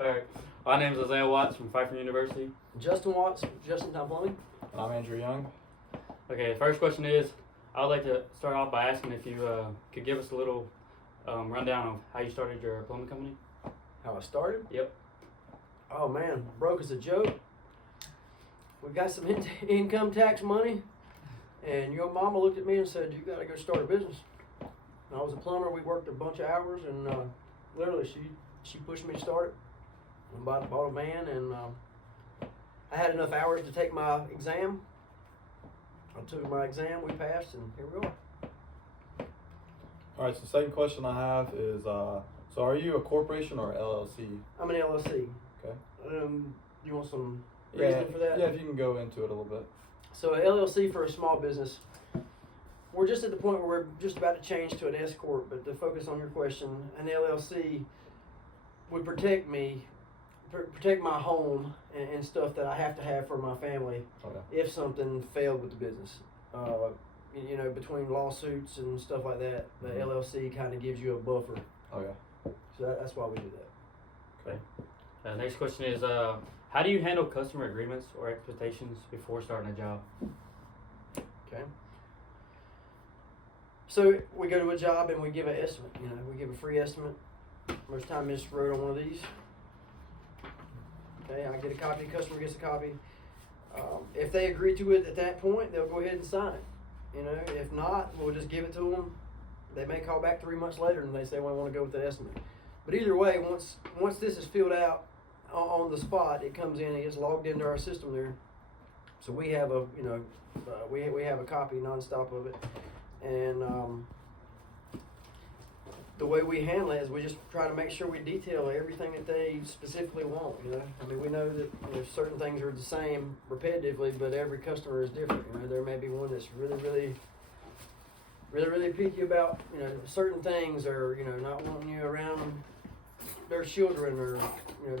Alright. My name is Isaiah Watts from Pfeiffer University. Justin Watts, Justin Time Plumbing. And I'm Andrew Young. Okay, first question is, I would like to start off by asking if you could give us a little rundown of how you started your plumbing company. How I started? Yep. Oh man, broke as a joke. We got some income tax money, and your mama looked at me and said, "You got to go start a business." And I was a plumber. We worked a bunch of hours, and literally she pushed me to start it. And bought a van, and I had enough hours to take my exam. I took my exam, we passed, and here we are. All right, so the second question I have is, so are you a corporation or LLC? I'm an LLC. Okay. You want some reasoning for that? Yeah, if you can go into it a little bit. So an LLC for a small business. We're just at the point where we're just about to change to an S corp. But to focus on your question, an LLC would protect me, protect my home and stuff that I have to have for my family. Okay. If something failed with the business. You know, between lawsuits and stuff like that, the LLC kind of gives you a buffer. Okay. So that's why we do that. Okay. Next question is, how do you handle customer agreements or expectations before starting a job? Okay. So we go to a job and we give an estimate. You know, we give a free estimate. Most time it's wrote on one of these. Okay, I get a copy. The customer gets a copy. If they agree to it at that point, they'll go ahead and sign it. You know, if not, we'll just give it to them. They may call back 3 months later and they say, "Well, I want to go with the estimate." But either way, once this is filled out on the spot, it comes in. It gets logged into our system there. So we have a we have a copy nonstop of it, and the way we handle it is we just try to make sure we detail everything that they specifically want. You know, I mean, we know that certain things are the same repetitively, but every customer is different. You know, there may be one that's really picky about certain things, or not wanting you around their children, or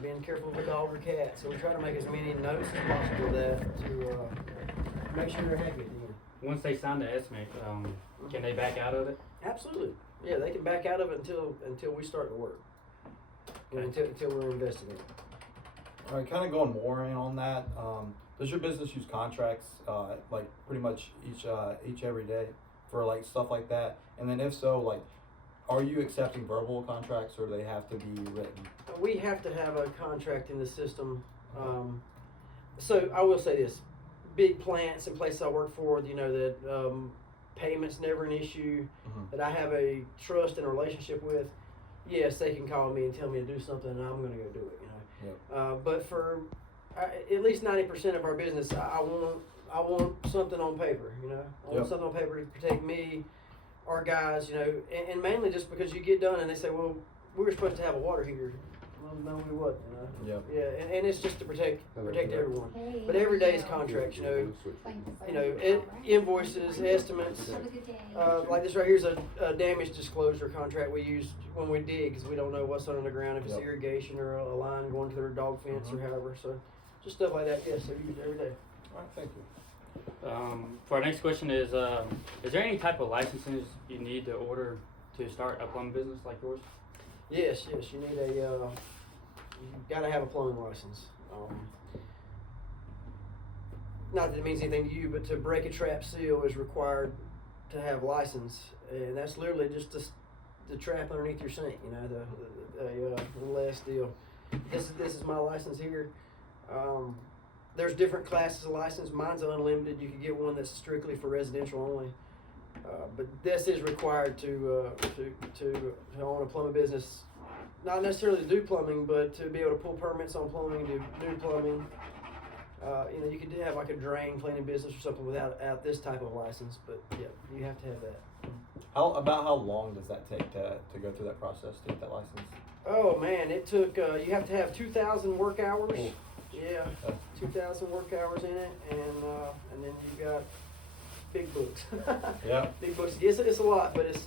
being careful of a dog or cat. So we try to make as many notes as possible of that to make sure they're happy at the end. Once they sign the estimate, can they back out of it? Absolutely. Yeah, they can back out of it until we start the work. Until we're investing in it. All right, kind of going more in on that. Does your business use contracts like pretty much each every day for like stuff like that? And then if so, like, are you accepting verbal contracts or do they have to be written? We have to have a contract in the system. So I will say this: big plants and places I work for, that payment's never an issue. That I have a trust and a relationship with. Yes, they can call me and tell me to do something, and I'm going to go do it. Yep. But for at least 90% of our business, I want something on paper. I want something on paper to protect me, our guys. And mainly just because you get done and they say, "Well, we were supposed to have a water heater." Well, no, we wasn't. Yep. Yeah, and it's just to protect everyone. But every day is contracts. Invoices, estimates. Like this right here is a damage disclosure contract we use when we dig, because we don't know what's under the ground, if it's irrigation or a line going to their dog fence or however. So just stuff like that. Yes, I use it every day. All right, thank you. For our next question is there any type of licenses you need to order to start a plumbing business like yours? Yes, you need you gotta have a plumbing license. Not that it means anything to you, but to break a trap seal is required to have license, and that's literally just the trap underneath your sink. The last deal. This is my license here. There's different classes of license. Mine's unlimited. You can get one that's strictly for residential only. But this is required to own a plumbing business. Not necessarily to do plumbing, but to be able to pull permits on plumbing, to do plumbing. You could have like a drain cleaning business or something without this type of license. But yeah, you have to have that. How long does that take to go through that process to get that license? Oh man, it took. You have to have 2,000 work hours. Oh. Yeah, 2,000 work hours in it, and then you got big books. Yeah. Big books. It's a lot, but it's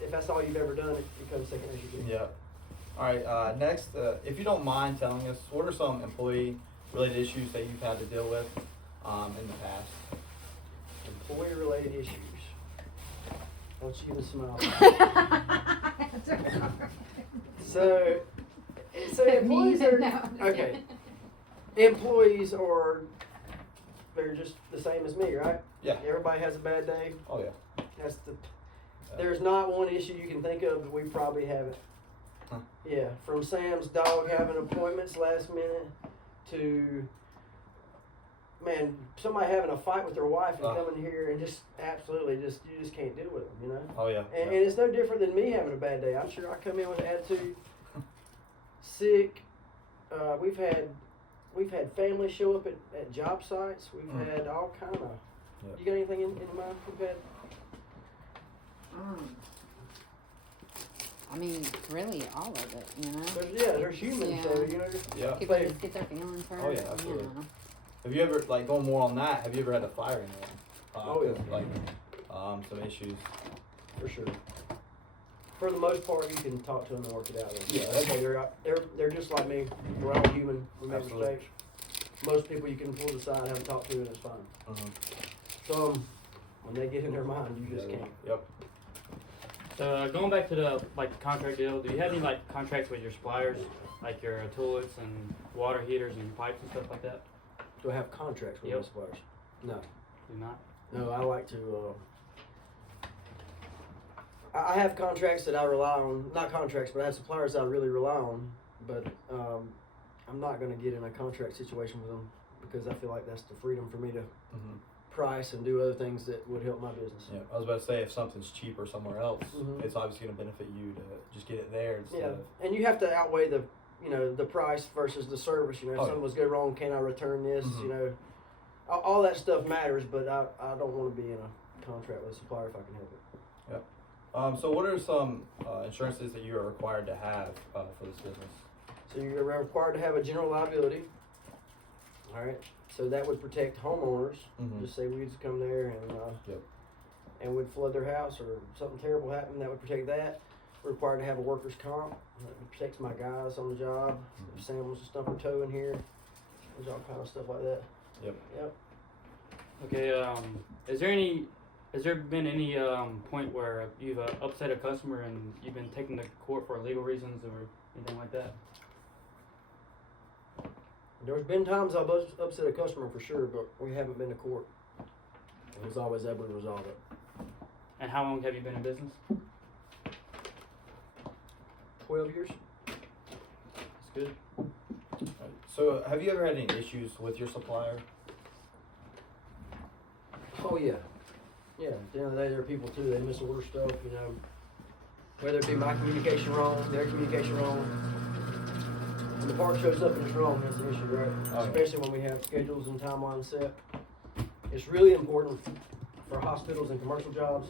if that's all you've ever done, it becomes second nature. Yeah. All right. Next, if you don't mind telling us, what are some employee-related issues that you've had to deal with in the past? Employee-related issues. Don't you even smile. So, So employees are No. okay. Employees are they're just the same as me, right? Yeah. Everybody has a bad day. Oh yeah. That's the. There's not one issue you can think of that we probably haven't. Huh. Yeah, from Sam's dog having appointments last minute to man, somebody having a fight with their wife and coming here and just absolutely you just can't deal with them, you know. Oh yeah. And it's no different than me having a bad day. I'm sure I come in with attitude, sick. We've had families show up at job sites. We've had all kind of. Yep. You got anything in mind we've had? I mean, really, all of it, you know? There's humans, so, you know. Yeah. People just get their feelings hurt. Oh, yeah, absolutely. You know. Have you ever, like, going more on that, have you ever had to fire anyone? Oh, yeah. Like, some issues. For sure. For the most part, you can talk to them and work it out. Yeah. Okay, they're just like me. We're all human. We make Absolutely. mistakes. Most people you can pull aside and have a talk to, and it's fine. Some, when they get in their mind, you just can't. Yep. So going back to the contract deal, do you have any contracts with your suppliers, like your toilets and water heaters and pipes and stuff like that? Do I have contracts with Yep. my suppliers? No. Do not? No, I like to. I have contracts that I rely on. Not contracts, but I have suppliers that I really rely on. But I'm not going to get in a contract situation with them because I feel like that's the freedom for me to price and do other things that would help my business. Yeah, I was about to say if something's cheaper somewhere else, Mhm. it's obviously going to benefit you to just get it there instead Yeah, of. and you have to outweigh the the price versus the service. You know, if Oh, something was go wrong, can I return this? Mhm. You know, all that stuff matters. But I don't want to be in a contract with a supplier if I can help it. So what are some insurances that you are required to have for this business? So you're required to have a general liability. All right. So that would protect homeowners. Mhm. Just say we just come there and Yep. and would flood their house or something terrible happened, that would protect that. We're required to have a workers' comp. That protects my guys on the job. If Sam was to stump her toe in here, there's all kind of stuff like that. Yep. Yep. Okay, has there been any point where you've upset a customer and you've been taken to court for legal reasons or anything like that? There's been times I've upset a customer for sure, but we haven't been to court. It was always able to resolve it. And how long have you been in business? 12 years. That's good. So have you ever had any issues with your supplier? Oh yeah. Yeah, at the end of the day, there are people too, they misorder stuff, you know. Whether it be my communication wrong, their communication wrong. When the part shows up and it's wrong, that's an issue, right? Oh, yeah. Especially when we have schedules and timelines set. It's really important for hospitals and commercial jobs.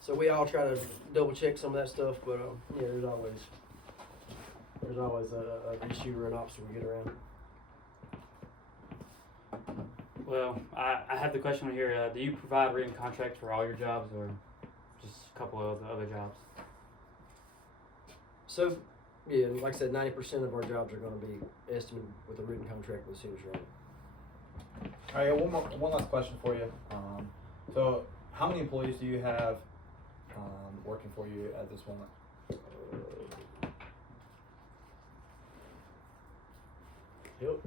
So we all try to double check some of that stuff, but yeah, there's always an issue or an obstacle to get around. Well, I have the question on here. Do you provide written contracts for all your jobs or just a couple of the other jobs? So, yeah, like I said, 90% of our jobs are going to be estimated with a written contract with the city right. All right, one last question for you. So how many employees do you have working for you at this moment? Yep.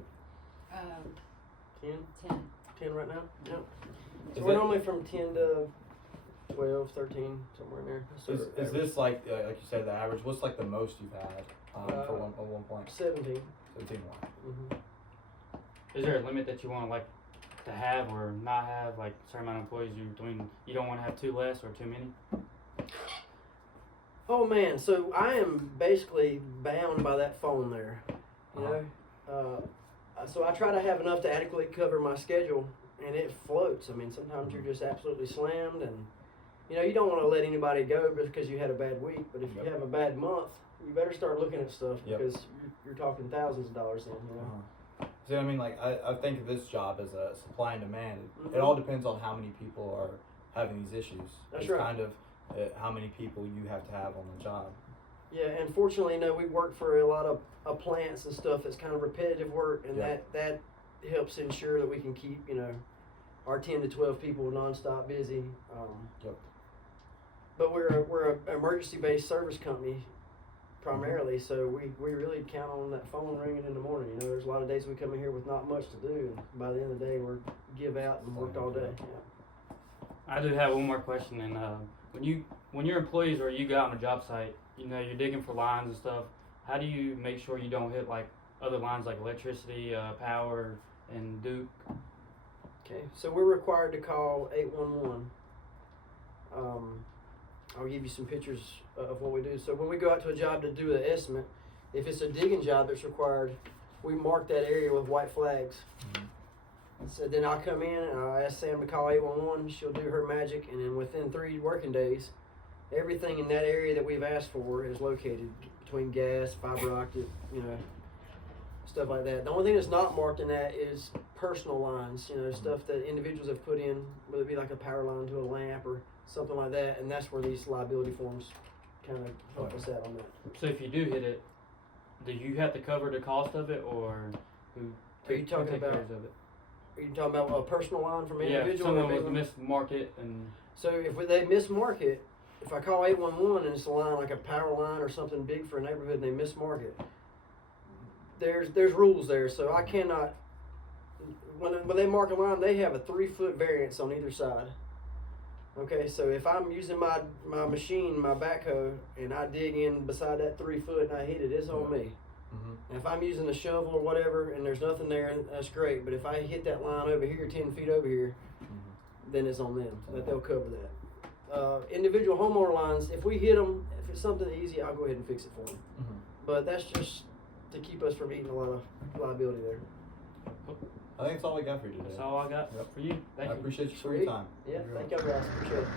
10? 10. 10 right now? Yep. So Is we're it- normally from 10 to 12, 13, somewhere in there. That's Is our average. this like you said, the average? What's like the most you've had for one point? 17. 17 more. Mm-hmm. Is there a limit that you want to have or not have, like a certain amount of employees you don't want to have too less or too many? Oh man, so I am basically bound by that phone there. You know? So I try to have enough to adequately cover my schedule, and it floats. I mean, sometimes you're just absolutely slammed, and you don't want to let anybody go just because you had a bad week. But if you have a bad month, you better start looking at stuff because you're talking thousands of dollars in. See, I mean, like I think of this job as a supply and demand. It all depends on how many people are having these issues. That's it's right. kind of how many people you have to have on the job. Yeah, and fortunately, we work for a lot of plants and stuff that's kind of repetitive work, and that helps ensure that we can keep, our 10 to 12 people nonstop busy. But we're an emergency-based service company, primarily. So we really count on that phone ringing in the morning. You know, there's a lot of days we come in here with not much to do, and by the end of the day, we're give out and worked all day. Yeah. I do have one more question, and when your employees or you go out on a job site, you know, you're digging for lines and stuff. How do you make sure you don't hit like other lines like electricity, power, and Duke? Okay, so we're required to call 811. I'll give you some pictures of what we do. So when we go out to a job to do an estimate, if it's a digging job that's required, we mark that area with white flags. So then I'll come in and I'll ask Sam to call 811. She'll do her magic, and then within 3 working days, everything in that area that we've asked for is located between gas, fiber optic, you know, stuff like that. The only thing that's not marked in that is personal lines, you know, stuff that individuals have put in, whether it be like a power line to a lamp or something like that, and that's where these liability forms kind of help us out on that. So if you do hit it, do you have to cover the cost of it, or who Are you talking take about- cares of it? Are you talking about a personal line from an Yeah, if individual? someone or was business? to mismarket and So if they mismark it, if I call 811 and it's a line like a power line or something big for a neighborhood and they mismark it, there's rules there. So I cannot, when they mark a line, they have a 3-foot variance on either side. Okay, so if I'm using my machine, my backhoe, and I dig in beside that 3 foot and I hit it, it's on me. Mm-hmm. If I'm using a shovel or whatever and there's nothing there, that's great. But if I hit that line over here, 10 feet over here, then it's on them. That they'll cover that. Individual homeowner lines, if we hit them, if it's something easy, I'll go ahead and fix it for them. Mm-hmm. But that's just to keep us from eating a lot of liability there. I think that's all we got for you today. that's all I got Yep. for you. Thank I you. appreciate you for Sweet. your time. Yeah, thank y'all guys. Appreciate it.